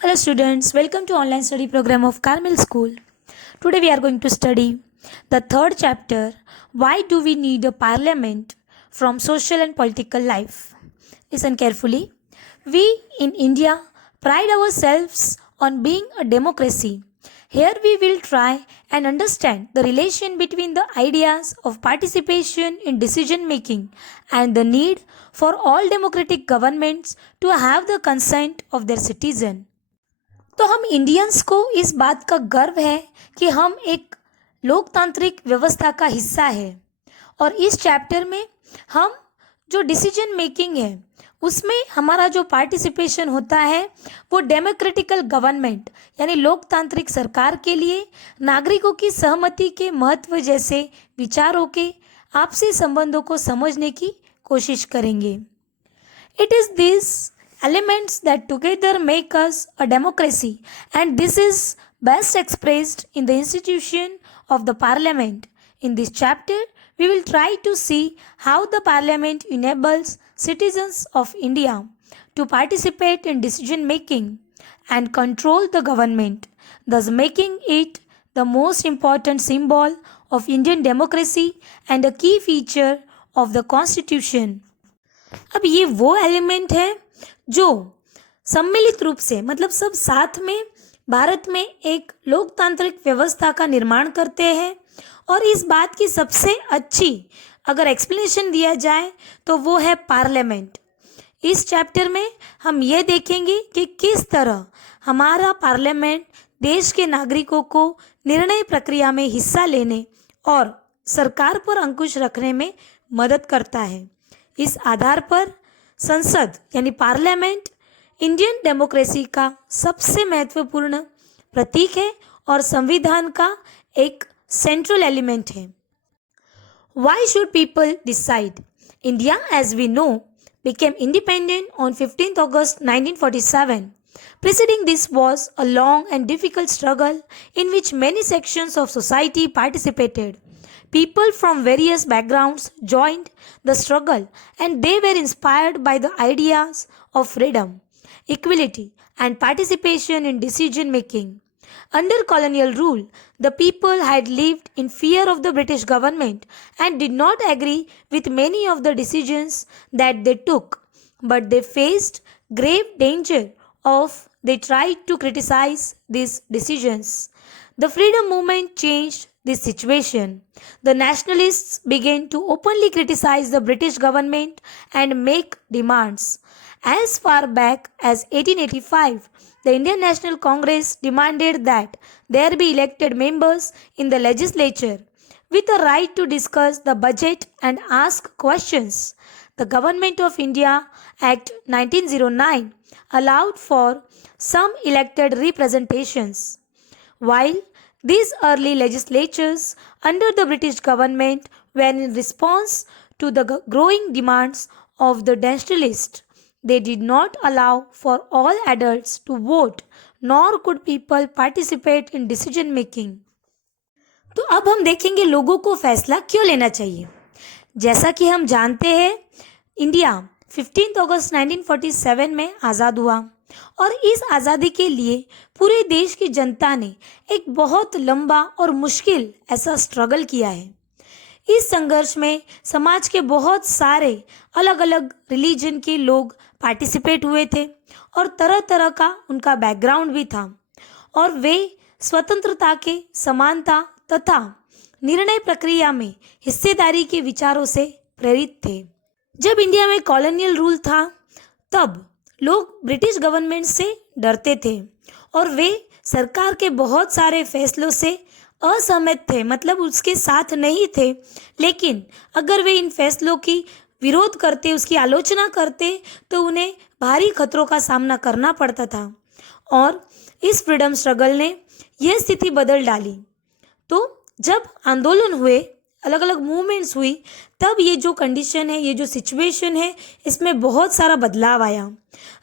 Hello students, welcome to online study program of Carmel School. Today we are going to study the third chapter, Why do we need a parliament from social and political life? Listen carefully. We in India pride ourselves on being a democracy. Here we will try and understand the relation between the ideas of participation in decision making and the need for all democratic governments to have the consent of their citizen. तो हम Indians को इस बात का गर्व है कि हम एक लोकतांत्रिक व्यवस्था का हिस्सा है और इस चैप्टर में हम जो डिसीजन मेकिंग है उसमें हमारा जो पार्टिसिपेशन होता है वो डेमोक्रेटिकल गवर्नमेंट यानी लोकतांत्रिक सरकार के लिए नागरिकों की सहमति के महत्व जैसे विचारों के आपसी संबंधों को समझने की कोशिश करेंगे. It is these elements that together make us a democracy, and this is best expressed in the institution of the parliament. In this chapter, we will try to see how the parliament enables citizens of India to participate in decision making and control the government, thus making it the most important symbol of Indian democracy and a key feature of the constitution. अब ये वो element है जो सम्मिलित रूप से मतलब सब साथ में भारत में एक लोकतांत्रिक व्यवस्था का निर्माण करते हैं और इस बात की सबसे अच्छी अगर एक्सप्लेनेशन दिया जाए तो वो है पार्लियामेंट. इस चैप्टर में हम ये देखेंगे कि किस तरह हमारा पार्लियामेंट देश के नागरिकों को निर्णय प्रक्रिया में हिस्सा लेने और सरकार पर अंकुश रखने में मदद करता है. इस आधार पर संसद यानी पार्लियामेंट इंडियन डेमोक्रेसी का सबसे महत्वपूर्ण प्रतीक है और संविधान का एक सेंट्रल एलिमेंट है. Why should people decide? India, as we know, became independent on 15th August 1947. Preceding this was a long and difficult struggle in which many sections of society participated. People from various backgrounds joined the struggle and they were inspired by the ideas of freedom, equality, and participation in decision making. Under colonial rule, the people had lived in fear of the British government and did not agree with many of the decisions that they took, but they faced grave danger of they tried to criticize these decisions. The freedom movement changed this situation. The nationalists began to openly criticize the British government and make demands. As far back as 1885, the Indian National Congress demanded that there be elected members in the legislature with a right to discuss the budget and ask questions. The Government of India Act 1909 allowed for some elected representations. While these early legislatures under the British government were in response to the growing demands of the nationalists. They did not allow for all adults to vote, nor could people participate in decision making. तो अब हम देखेंगे लोगों को फैसला क्यों लेना चाहिए. जैसा कि हम जानते हैं इंडिया 15 अगस्त 1947 में आज़ाद हुआ और इस आज़ादी के लिए पूरे देश की जनता ने एक बहुत लंबा और मुश्किल ऐसा स्ट्रगल किया है. इस संघर्ष में समाज के बहुत सारे अलग अलग रिलीजन के लोग पार्टिसिपेट हुए थे और तरह तरह का उनका बैकग्राउंड भी था और वे स्वतंत्रता के समानता तथा निर्णय प्रक्रिया में हिस्सेदारी के विचारों से प्रेरित थे. जब इंडिया में कॉलोनियल रूल था तब लोग ब्रिटिश गवर्नमेंट से डरते थे और वे सरकार के बहुत सारे फैसलों से असहमत थे मतलब उसके साथ नहीं थे. लेकिन अगर वे इन फैसलों की विरोध करते उसकी आलोचना करते तो उन्हें भारी खतरों का सामना करना पड़ता था और इस फ्रीडम स्ट्रगल ने यह स्थिति बदल डाली. तो जब आंदोलन हुए अलग अलग मूवमेंट्स हुई तब ये जो कंडीशन है ये जो सिचुएशन है इसमें बहुत सारा बदलाव आया.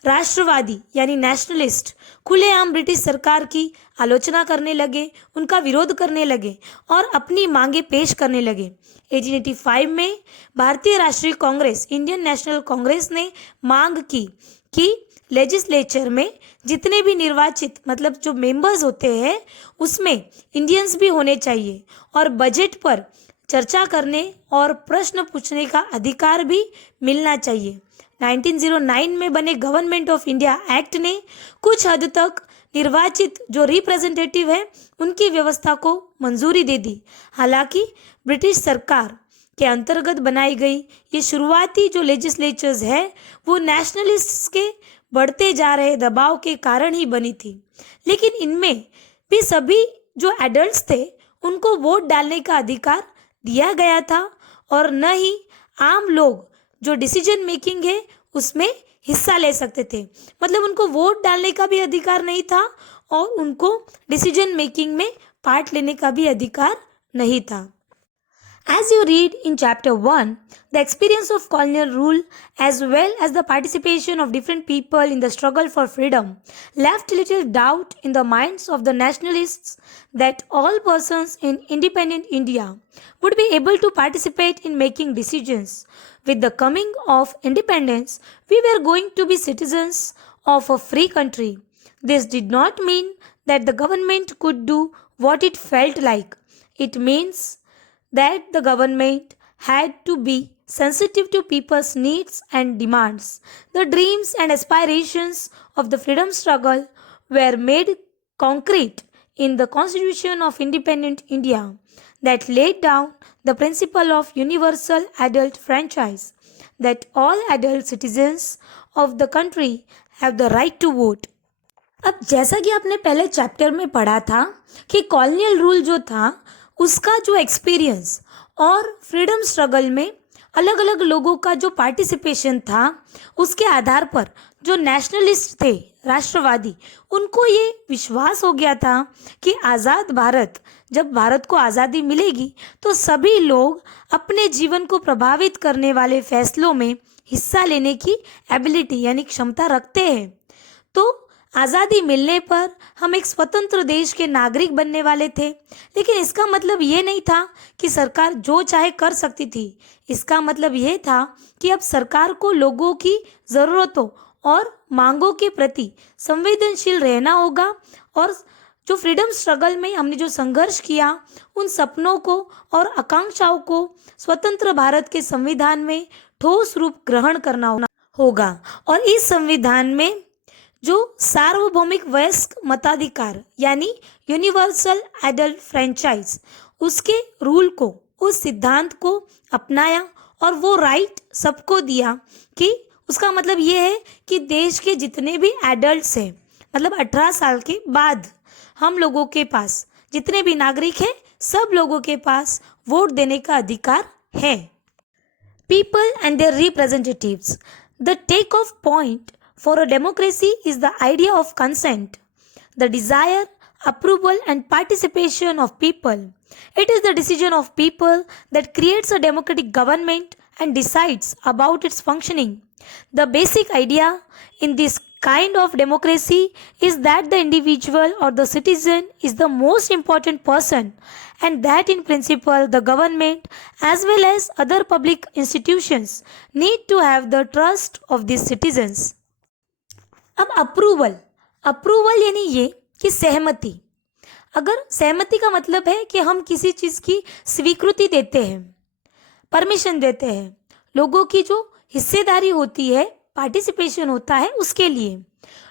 राष्ट्रवादी यानी नेशनलिस्ट खुलेआम ब्रिटिश सरकार की आलोचना करने लगे, उनका विरोध करने लगे और अपनी मांगे पेश करने लगे. 1885 में भारतीय राष्ट्रीय कांग्रेस इंडियन नेशनल कांग्रेस ने मांग की कि लेजिस्लेचर में जितने भी निर्वाचित मतलब जो मेंबर्स होते हैं उसमें इंडियंस भी होने चाहिए और बजट पर चर्चा करने और प्रश्न पूछने का अधिकार भी मिलना चाहिए। 1909 में बने गवर्नमेंट ऑफ इंडिया एक्ट ने कुछ हद तक निर्वाचित जो रिप्रेजेंटेटिव है उनकी व्यवस्था को मंजूरी दे दी। हालांकि ब्रिटिश सरकार के अंतर्गत बनाई गई ये शुरुआती जो लेजिस्लेचर्स है वो नेशनलिस्ट्स के बढ़ते जा रहे दबाव के कारण ही बनी थी। लेकिन इनमें भी सभी जो एडल्ट्स थे उनको वोट डालने का अधिकार दिया गया था और न ही आम लोग जो डिसीजन मेकिंग है उसमें हिस्सा ले सकते थे। मतलब उनको वोट डालने का भी अधिकार नहीं था और उनको डिसीजन मेकिंग में पार्ट लेने का भी अधिकार नहीं था। As you read in chapter 1, the experience of colonial rule as well as the participation of different people in the struggle for freedom left little doubt in the minds of the nationalists that all persons in independent India would be able to participate in making decisions. With the coming of independence, we were going to be citizens of a free country. This did not mean that the government could do what it felt like. It means that the government had to be sensitive to people's needs and demands. The dreams and aspirations of the freedom struggle were made concrete in the Constitution of Independent India that laid down the principle of universal adult franchise, that all adult citizens of the country have the right to vote. अब जैसा कि आपने पहले chapter में पढ़ा था कि colonial rule जो था उसका जो एक्सपीरियंस और फ्रीडम स्ट्रगल में अलग अलग लोगों का जो पार्टिसिपेशन था उसके आधार पर जो नेशनलिस्ट थे राष्ट्रवादी उनको ये विश्वास हो गया था कि आज़ाद भारत जब भारत को आज़ादी मिलेगी तो सभी लोग अपने जीवन को प्रभावित करने वाले फैसलों में हिस्सा लेने की एबिलिटी यानी क्षमता रखते हैं। तो आज़ादी मिलने पर हम एक स्वतंत्र देश के नागरिक बनने वाले थे। लेकिन इसका मतलब ये नहीं था कि सरकार जो चाहे कर सकती थी। इसका मतलब ये था कि अब सरकार को लोगों की ज़रूरतों और मांगों के प्रति संवेदनशील रहना होगा और जो फ्रीडम स्ट्रगल में हमने जो संघर्ष किया उन सपनों को और आकांक्षाओं को स्वतंत्र भारत के संविधान में ठोस रूप ग्रहण करना होगा। और इस संविधान में जो सार्वभौमिक वयस्क मताधिकार यानी यूनिवर्सल एडल्ट फ्रेंचाइज उसके रूल को उस सिद्धांत को अपनाया और वो राइट सबको दिया कि उसका मतलब ये है कि देश के जितने भी एडल्ट्स हैं मतलब 18 साल के बाद हम लोगों के पास जितने भी नागरिक हैं सब लोगों के पास वोट देने का अधिकार है। People and their representatives, the take off point for a democracy is the idea of consent, the desire, approval and participation of people. It is the decision of people that creates a democratic government and decides about its functioning. The basic idea in this kind of democracy is that the individual or the citizen is the most important person and that in principle the government as well as other public institutions need to have the trust of these citizens. अब approval यानी ये कि सहमति। अगर सहमति का मतलब है कि हम किसी चीज़ की स्वीकृति देते हैं, परमिशन देते हैं, लोगों की जो हिस्सेदारी होती है, पार्टिसिपेशन होता है, उसके लिए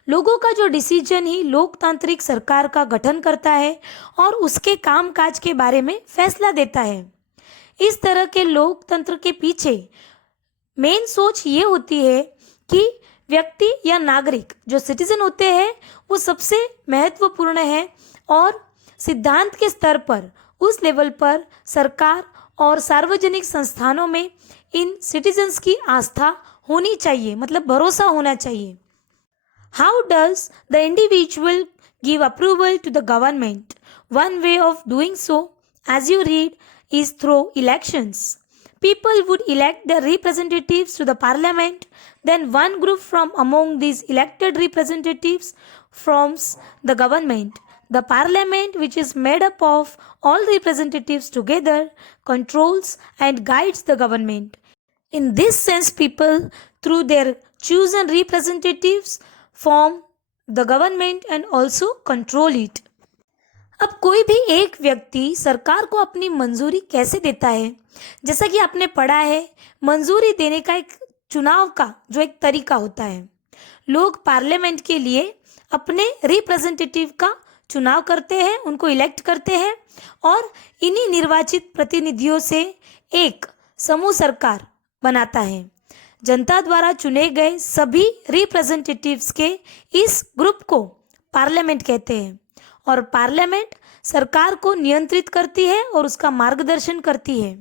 लोगों का जो डिसीजन ही लोकतांत्रिक सरकार का गठन करता है और उसके कामकाज के बारे में फैसला देता है। इस तरह के लोकतंत्र के पीछे मेन सोच ये होती है कि व्यक्ति या नागरिक जो सिटीजन होते हैं वो सबसे महत्वपूर्ण है और सिद्धांत के स्तर पर उस लेवल पर सरकार और सार्वजनिक संस्थानों में इन सिटीजन्स की आस्था होनी चाहिए, मतलब भरोसा होना चाहिए। How does the individual give approval to the government? One way of doing so, as you read, is through elections. People would elect their representatives to the parliament. Then one group from among these elected representatives forms the government. The parliament, which is made up of all representatives together, controls and guides the government. In this sense, people, through their chosen representatives, form the government and also control it. अब कोई भी एक व्यक्ति सरकार को अपनी मंजूरी कैसे देता है? जैसा कि आपने पढ़ा है, मंजूरी देने का एक चुनाव का जो एक तरीका होता है। लोग पार्लियामेंट के लिए अपने रिप्रेजेंटेटिव का चुनाव करते हैं, उनको इलेक्ट करते हैं और इन्हीं निर्वाचित प्रतिनिधियों से एक समूह सरकार बनाता है। जनता द्वारा चुने गए सभी रिप्रेजेंटेटिव्स के इस ग्रुप को पार्लियामेंट कहते हैं और पार्लियामेंट सरकार को नियंत्रित करती है और उसका मार्गदर्शन करती है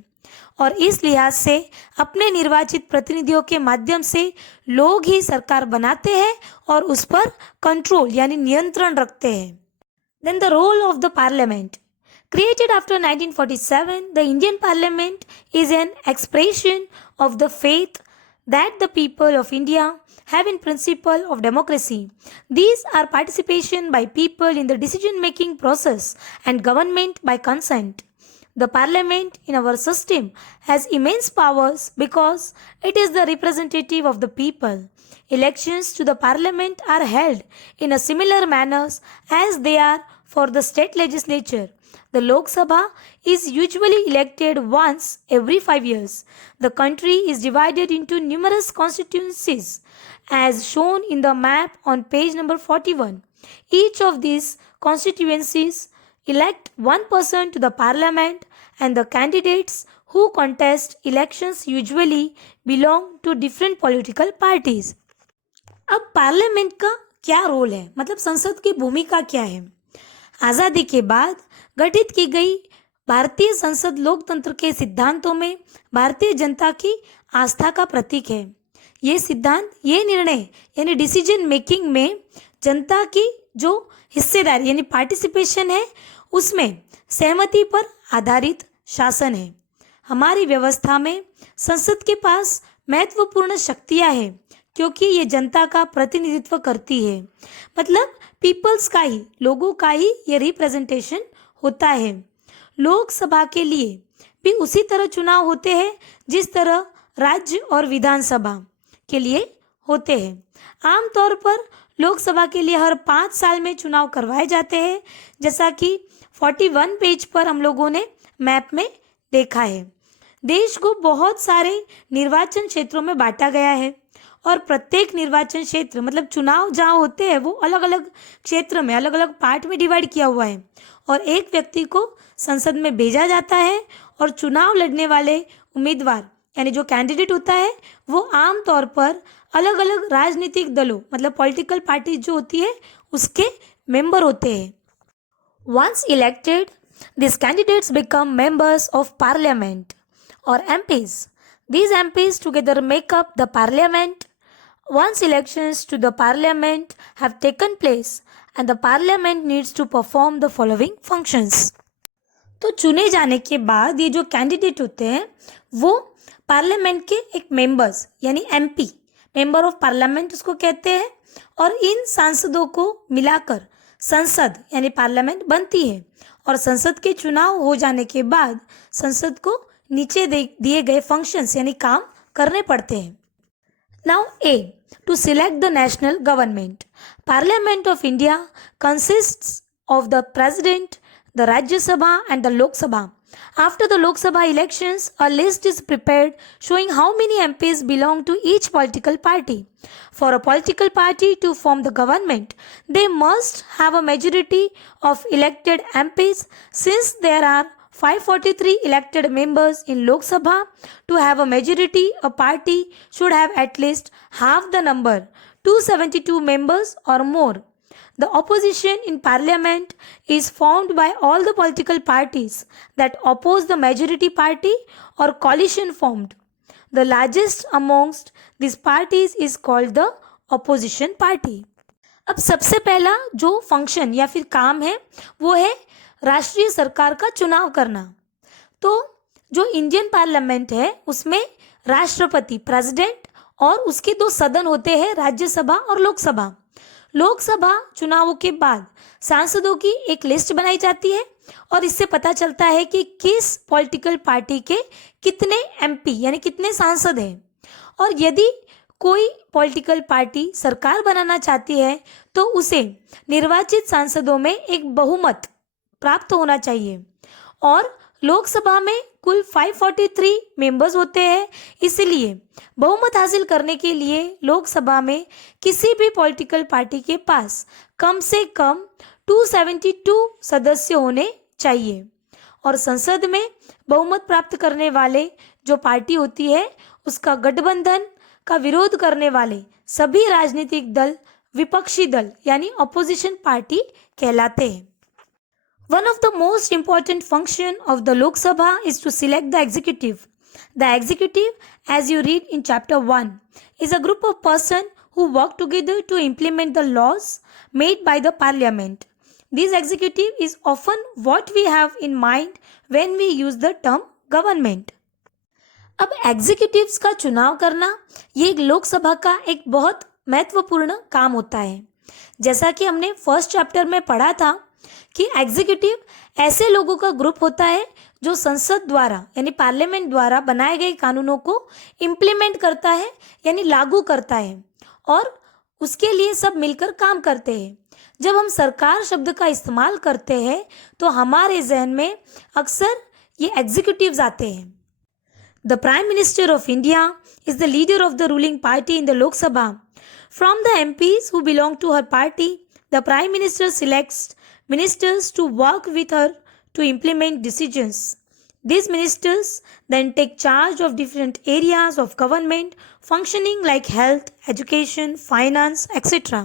और इस लिहाज से अपने निर्वाचित प्रतिनिधियों के माध्यम से लोग ही सरकार बनाते हैं और उस पर कंट्रोल यानी नियंत्रण रखते हैं। Then the role of the parliament. Created after 1947, the Indian parliament is an expression of the faith that the people of India have in principle of democracy. These are participation by people in the decision-making process and government by consent. The parliament in our system has immense powers because it is the representative of the people. Elections to the parliament are held in a similar manner as they are for the state legislature. The Lok Sabha is usually elected once every 5 years. The country is divided into numerous constituencies as shown in the map on page number 41. Each of these constituencies elect one person to the parliament and the candidates who contest elections usually belong to different political parties. अब parliament का क्या role है, मतलब संसद की भूमिका क्या है? आज़ादी के बाद गठित की गई भारतीय संसद लोकतंत्र के सिद्धांतों में भारतीय जनता की आस्था का प्रतीक है। ये सिद्धांत, ये निर्णय यानी डिसीजन मेकिंग में जनता की जो हिस्सेदारी यानी पार्टिसिपेशन है, उसमें सहमति पर आधारित शासन है। हमारी व्यवस्था में संसद के पास महत्वपूर्ण शक्तियां हैं क्योंकि ये जनता का प्रतिनिधित्व करती है, मतलब पीपल्स का ही, लोगों का ही ये रिप्रेजेंटेशन होता है। लोकसभा के लिए भी उसी तरह चुनाव होते हैं जिस तरह राज्य और विधानसभा के लिए होते हैं। आमतौर पर लोकसभा के लिए हर 5 साल में चुनाव करवाए जाते हैं, जैसा कि 41 पेज पर हम लोगों ने मैप में देखा है। देश को बहुत सारे निर्वाचन क्षेत्रों में बांटा गया है और प्रत्येक निर्वाचन क्षेत्र मतलब चुनाव जहाँ होते हैं वो अलग अलग क्षेत्र में, अलग अलग पार्ट में डिवाइड किया हुआ है और एक व्यक्ति को संसद में भेजा जाता है और चुनाव लड़ने वाले उम्मीदवार यानी जो कैंडिडेट होता है वो आमतौर पर अलग अलग राजनीतिक दलों मतलब पॉलिटिकल पार्टी जो होती है उसके मेंबर होते हैं। Once elected, these candidates become members of parliament or MPs. These MPs together make up the parliament. Once elections to the parliament have taken place and the parliament needs to perform the following functions. तो चुने जाने के बाद ये जो candidate होते हैं वो पार्लियामेंट के एक मेंबर्स यानी एमपी, मेंबर ऑफ पार्लियामेंट उसको कहते हैं और इन सांसदों को मिलाकर संसद यानी पार्लियामेंट बनती है और संसद के चुनाव हो जाने के बाद संसद को नीचे दिए गए फंक्शंस यानी काम करने पड़ते हैं। Now a to select the national government. Parliament of India consists of the president, the Rajya Sabha and the Lok Sabha. After the Lok Sabha elections, a list is prepared showing how many MPs belong to each political party. For a political party to form the government, they must have a majority of elected MPs. Since there are 543 elected members in Lok Sabha, to have a majority, a party should have at least half the number, 272 members or more. The opposition in parliament is formed by all the political parties that oppose the majority party or coalition formed. The largest amongst these parties is called the opposition party. अब सबसे पहला जो function या फिर काम है वो है राष्ट्रीय सरकार का चुनाव करना। तो जो इंडियन पार्लियामेंट है उसमें राष्ट्रपति प्रेसिडेंट और उसके 2 सदन होते हैं, राज्यसभा और लोकसभा। लोकसभा चुनावों के बाद सांसदों की एक लिस्ट बनाई जाती है और इससे पता चलता है कि किस पॉलिटिकल पार्टी के कितने एमपी यानी कितने सांसद हैं और यदि कोई पॉलिटिकल पार्टी सरकार बनाना चाहती है तो उसे निर्वाचित सांसदों में एक बहुमत प्राप्त होना चाहिए और लोकसभा में कुल 543 मेंबर्स होते हैं। इसलिए बहुमत हासिल करने के लिए लोकसभा में किसी भी पॉलिटिकल पार्टी के पास कम से कम 272 सदस्य होने चाहिए और संसद में बहुमत प्राप्त करने वाले जो पार्टी होती है उसका गठबंधन का विरोध करने वाले सभी राजनीतिक दल विपक्षी दल यानी अपोजिशन पार्टी कहलाते हैं। One of the most important function of the Lok Sabha is to select the executive. The executive, as you read in chapter 1, is a group of persons who work together to implement the laws made by the parliament. This executive is often what we have in mind when we use the term government. अब executives का चुनाव करना ये एक लोकसभा का एक बहुत महत्वपूर्ण काम होता है। जैसा कि हमने फर्स्ट चैप्टर में पढ़ा था कि एग्जीक्यूटिव ऐसे लोगों का ग्रुप होता है जो संसद द्वारा यानी पार्लियामेंट द्वारा बनाए गए कानूनों को इम्प्लीमेंट करता है यानी लागू करता है और उसके लिए सब मिलकर काम करते हैं। जब हम सरकार शब्द का इस्तेमाल करते हैं तो हमारे जहन में अक्सर ये एग्जीक्यूटिव्स आते हैं। The Prime Minister of India is the leader of the ruling party in the Lok Sabha. From the MPs who belong to her party, the Prime Minister selects ministers to work with her to implement decisions. These ministers then take charge of different areas of government functioning like health, education, finance, etc.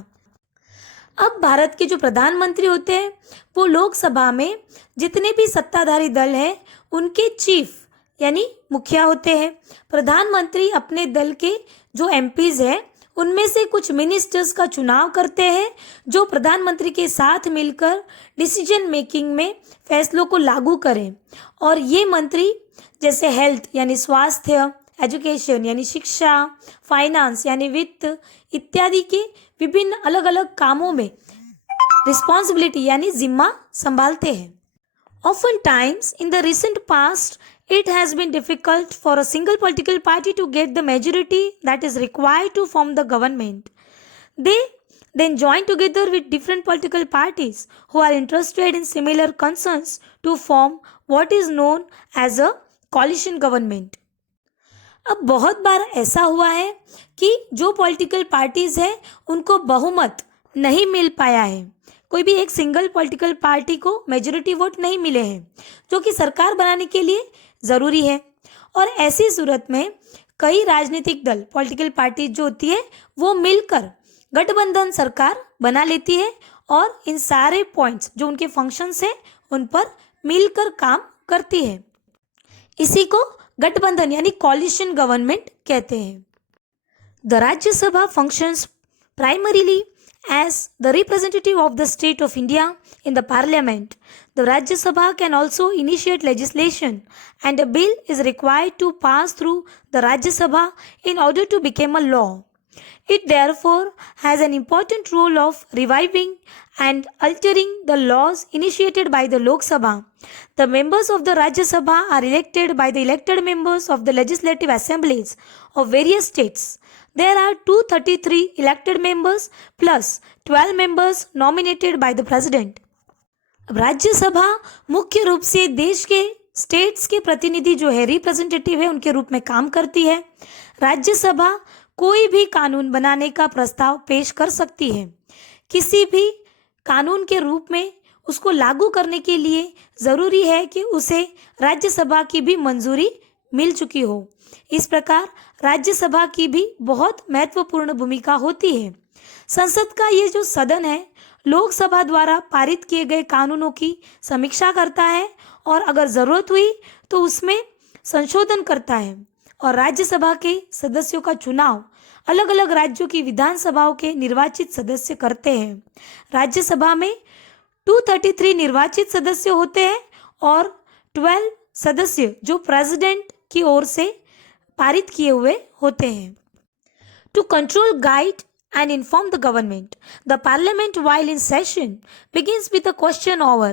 अब भारत के जो प्रधानमंत्री होते हैं वो लोकसभा में जितने भी सत्ताधारी दल हैं उनके चीफ यानी मुखिया होते हैं। प्रधानमंत्री अपने दल के जो एमपीज हैं उनमें से कुछ मिनिस्टर्स का चुनाव करते हैं जो प्रधानमंत्री के साथ मिलकर डिसीजन मेकिंग में फैसलों को लागू करें और ये मंत्री जैसे हेल्थ यानी स्वास्थ्य, एजुकेशन यानी शिक्षा, फाइनेंस यानी वित्त इत्यादि के विभिन्न अलग अलग कामों में रिस्पॉन्सिबिलिटी यानी जिम्मा संभालते हैं। Oftentimes in the recent past it has been difficult for a single political party to get the majority that is required to form the government. They then join together with different political parties who are interested in similar concerns to form what is known as a coalition government. अब बहुत बार ऐसा हुआ है कि जो political parties हैं उनको बहुमत नहीं मिल पाया है, कोई भी एक सिंगल पॉलिटिकल पार्टी को मेजॉरिटी वोट नहीं मिले हैं जो कि सरकार बनाने के लिए ज़रूरी है और ऐसी सूरत में कई राजनीतिक दल पॉलिटिकल पार्टी जो होती है वो मिलकर गठबंधन सरकार बना लेती है और इन सारे पॉइंट्स जो उनके फंक्शंस हैं उन पर मिलकर काम करती है। इसी को गठबंधन यानी कॉलिशन गवर्नमेंट कहते हैं। The Rajya Sabha functions primarily as the representative of the state of India in the parliament. The Rajya Sabha can also initiate legislation and a bill is required to pass through the Rajya Sabha in order to become a law. It therefore has an important role of reviving and altering the laws initiated by the Lok Sabha. The members of the Rajya Sabha are elected by the elected members of the legislative assemblies of various states. There are 233 elected members plus 12 members nominated by the president. अब राज्यसभा मुख्य रूप से देश के states के प्रतिनिधि जो है रिप्रेजेंटेटिव है उनके रूप में काम करती है। राज्यसभा कोई भी कानून बनाने का प्रस्ताव पेश कर सकती है। किसी भी कानून के रूप में उसको लागू करने के लिए ज़रूरी है कि उसे राज्यसभा की भी मंजूरी मिल चुकी हो। इस प्रकार राज्यसभा की भी बहुत महत्वपूर्ण भूमिका होती है। संसद का ये जो सदन है लोकसभा द्वारा पारित किए गए कानूनों की समीक्षा करता है और अगर ज़रूरत हुई तो उसमें संशोधन करता है और राज्यसभा के सदस्यों का चुनाव अलग अलग राज्यों की विधानसभाओं के निर्वाचित सदस्य करते हैं। राज्यसभा में 233 निर्वाचित सदस्य होते हैं और 12 सदस्य जो प्रेसिडेंट की ओर से पारित किए हुए होते हैं। To control, guide and inform the government. The parliament while in session begins with a question hour.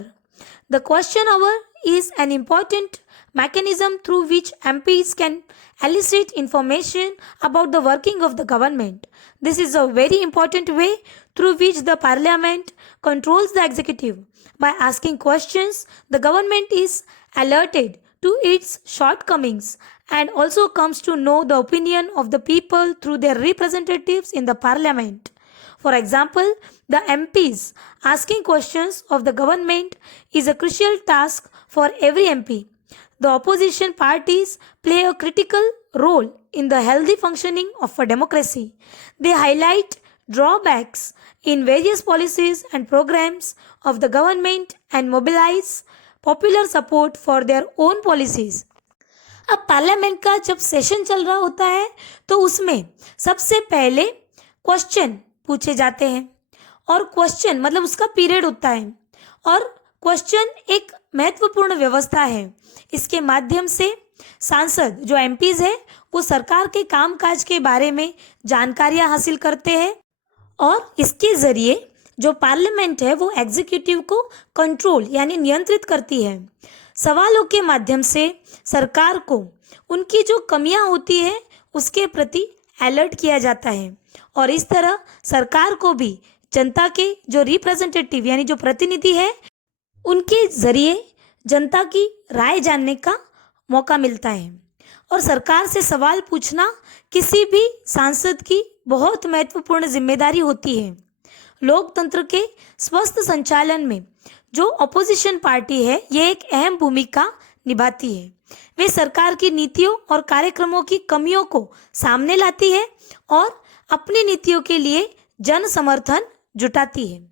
The question hour is an important mechanism through which MPs can elicit information about the working of the government. This is a very important way through which the parliament controls the executive. By asking questions, the government is alerted to its shortcomings and also comes to know the opinion of the people through their representatives in the parliament. For example, the MPs asking questions of the government is a crucial task for every MP. The opposition parties play a critical role in the healthy functioning of a democracy. They highlight drawbacks in various policies and programs of the government and mobilize popular support for their own policies. अब parliament का जब session चल रहा होता है तो उसमें सबसे पहले क्वेश्चन पूछे जाते हैं और क्वेश्चन मतलब उसका पीरियड होता है और क्वेश्चन एक महत्वपूर्ण व्यवस्था है। इसके माध्यम से सांसद जो एमपीज है वो सरकार के कामकाज के बारे में जानकारियां हासिल करते हैं और इसके जरिए जो पार्लियामेंट है वो एग्जीक्यूटिव को कंट्रोल यानी नियंत्रित करती है। सवालों के माध्यम से सरकार को उनकी जो कमियां होती है उसके प्रति अलर्ट किया जाता है और इस तरह सरकार को भी जनता के जो रिप्रेजेंटेटिव यानी जो प्रतिनिधि है उनके जरिए जनता की राय जानने का मौका मिलता है और सरकार से सवाल पूछना किसी भी सांसद की बहुत महत्वपूर्ण जिम्मेदारी होती है। लोकतंत्र के स्वस्थ संचालन में जो अपोजिशन पार्टी है ये एक अहम भूमिका निभाती है। वे सरकार की नीतियों और कार्यक्रमों की कमियों को सामने लाती है और अपनी नीतियों के लिए जन समर्थन जुटाती है।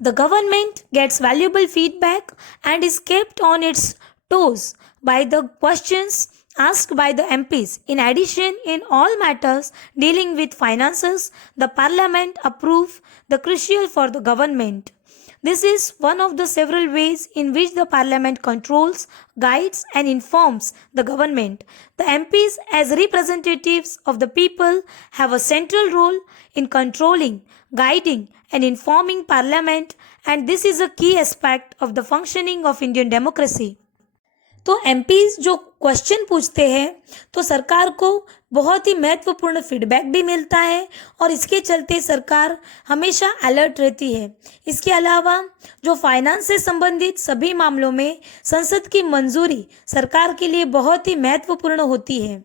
The government gets valuable feedback and is kept on its toes by the questions asked by the MPs. In addition, in all matters dealing with finances, the parliament approve the crucial for the government. This is one of the several ways in which the parliament controls, guides and informs the government. The MPs as representatives of the people have a central role in controlling, guiding and informing parliament, and this is a key aspect of the functioning of Indian democracy. तो MPs जो question पूछते हैं तो सरकार को बहुत ही महत्वपूर्ण feedback भी मिलता है और इसके चलते सरकार हमेशा अलर्ट रहती है। इसके अलावा जो फाइनेंस से संबंधित सभी मामलों में संसद की मंजूरी सरकार के लिए बहुत ही महत्वपूर्ण होती है।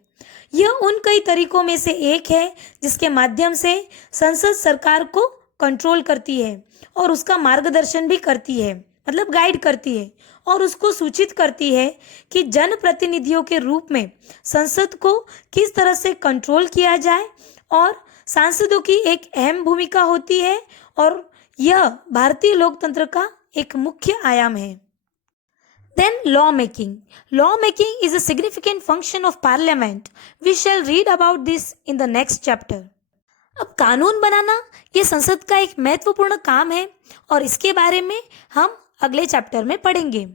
यह उन कई तरीकों में से एक है जिसके माध्यम से संसद सरकार को कंट्रोल करती है और उसका मार्गदर्शन भी करती है, मतलब गाइड करती है और उसको सूचित करती है कि जनप्रतिनिधियों के रूप में संसद को किस तरह से कंट्रोल किया जाए और सांसदों की एक अहम भूमिका होती है और यह भारतीय लोकतंत्र का एक मुख्य आयाम है। Then lawmaking. Lawmaking is a significant function of parliament. We shall read about this in the next chapter. अब कानून बनाना ये संसद का एक महत्वपूर्ण काम है और इसके बारे में हम अगले चैप्टर में पढ़ेंगे।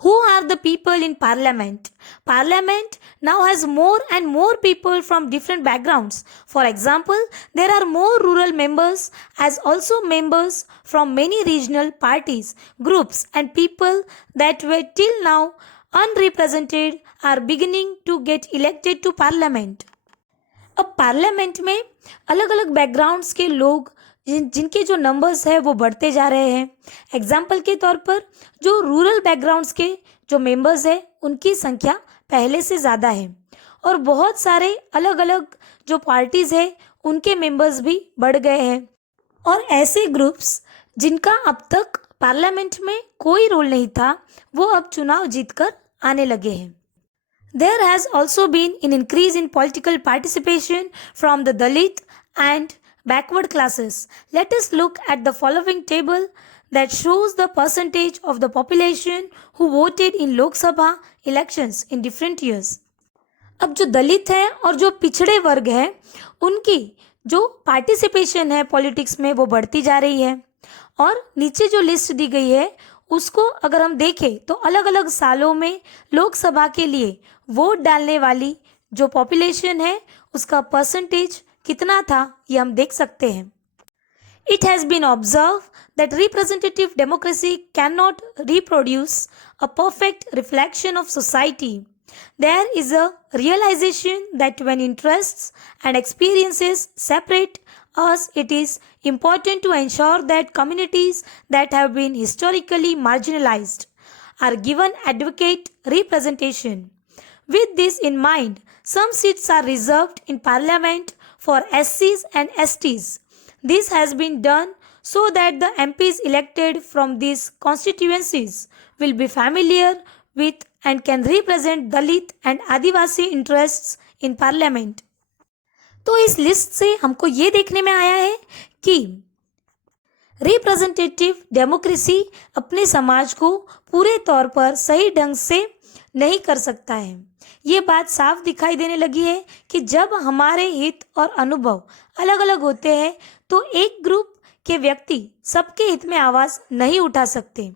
Who are the people in parliament? Parliament now has more and more people from different backgrounds. For example, there are more rural members as also members from many regional parties, groups and people that were till now unrepresented are beginning to get elected to parliament. अब parliament में अलग अलग backgrounds के लोग जिनके जो numbers है वो बढ़ते जा रहे हैं। एग्जाम्पल के तौर पर जो रूरल बैकग्राउंड्स के जो मेंबर्स हैं उनकी संख्या पहले से ज़्यादा है और बहुत सारे अलग अलग जो पार्टीज़ है उनके मेंबर्स भी बढ़ गए हैं और ऐसे ग्रुप्स जिनका अब तक पार्लियामेंट में कोई रोल नहीं था वो अब चुनाव जीतकर आने लगे हैं। There has also been an increase in political participation from the Dalit and backward classes. Let us look at the following table that shows the percentage of the population who voted in Lok Sabha elections in different years. अब जो दलित है और जो पिछड़े वर्ग है उनकी जो पार्टिसिपेशन है पॉलिटिक्स में वो बढ़ती जा रही है और नीचे जो लिस्ट दी गई है उसको अगर हम देखें तो अलग अलग सालों में लोकसभा के लिए वोट डालने वाली जो पॉपुलेशन है उसका परसेंटेज कितना था ये हम देख सकते हैं। It has been observed that representative democracy cannot reproduce a perfect reflection of society. There is a realization that when interests and experiences separate us, it is important to ensure that communities that have been historically marginalized are given adequate representation. With this in mind, some seats are reserved in Parliament for SCs and STs. This has been done so that the MPs elected from these constituencies will be familiar with and can represent Dalit and Adivasi interests in Parliament. तो इस list से हमको ये देखने में आया है कि रिप्रेजेंटेटिव डेमोक्रेसी अपने समाज को पूरे तौर पर सही ढंग से नहीं कर सकता है। ये बात साफ दिखाई देने लगी है कि जब हमारे हित और अनुभव अलग अलग होते हैं तो एक ग्रुप के व्यक्ति सबके हित में आवाज़ नहीं उठा सकते।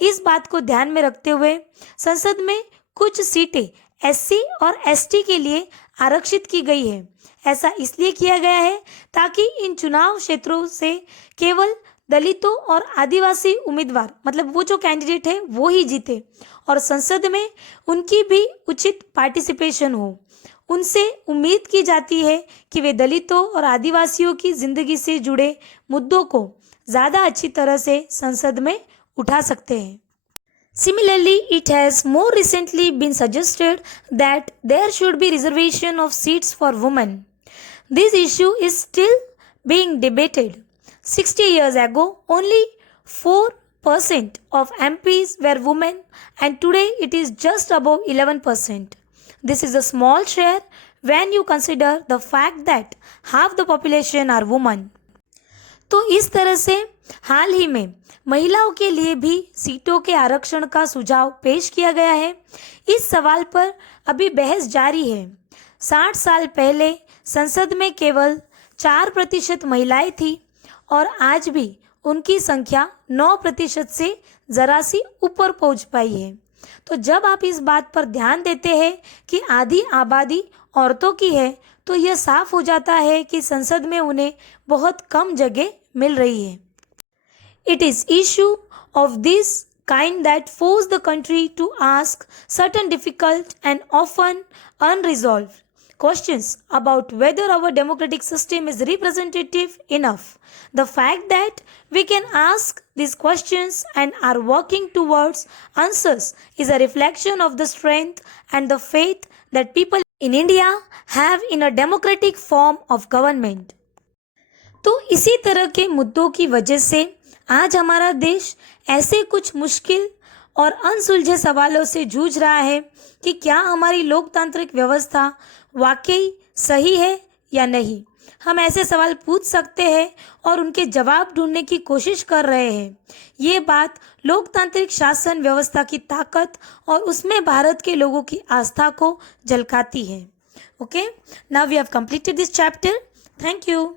इस बात को ध्यान में रखते हुए संसद में कुछ सीटें SC और ST के लिए आरक्षित की गई है। ऐसा इसलिए किया गया है ताकि इन चुनाव क्षेत्रों से केवल दलितों और आदिवासी उम्मीदवार, मतलब वो जो कैंडिडेट है वो ही जीते और संसद में उनकी भी उचित पार्टिसिपेशन हो। उनसे उम्मीद की जाती है कि वे दलितों और आदिवासियों की जिंदगी से जुड़े मुद्दों को ज़्यादा अच्छी तरह से संसद में उठा सकते हैं। Similarly, it has more recently been suggested that there should be reservation of seats for women. This issue is still being debated. 60 years ago, only 4% of MPs were women and today it is just above 11%. This is a small share when you consider the fact that half the population are women. तो इस तरह से हाल ही में महिलाओं के लिए भी सीटों के आरक्षण का सुझाव पेश किया गया है। इस सवाल पर अभी बहस जारी है। 60 साल पहले संसद में केवल 4% महिलाएं थी और आज भी उनकी संख्या 9% से ज़रा सी ऊपर पहुंच पाई है। तो जब आप इस बात पर ध्यान देते हैं कि आधी आबादी औरतों की है तो यह साफ हो जाता है कि संसद में उन्हें बहुत कम जगह मिल रही है। It is issue of this kind that force the country to ask certain difficult and often unresolved questions about whether our democratic system is representative enough. The fact that we can ask these questions and are working towards answers is a reflection of the strength and the faith that people in India have in a democratic form of government. तो इसी तरह के मुद्दों की वजह से आज हमारा देश ऐसे कुछ मुश्किल और अनसुलझे सवालों से जूझ रहा है कि क्या हमारी लोकतांत्रिक व्यवस्था वाकई सही है या नहीं। हम ऐसे सवाल पूछ सकते हैं और उनके जवाब ढूंढने की कोशिश कर रहे हैं। ये बात लोकतांत्रिक शासन व्यवस्था की ताकत और उसमें भारत के लोगों की आस्था को झलकाती है। Okay, now we have completed this chapter. Thank you.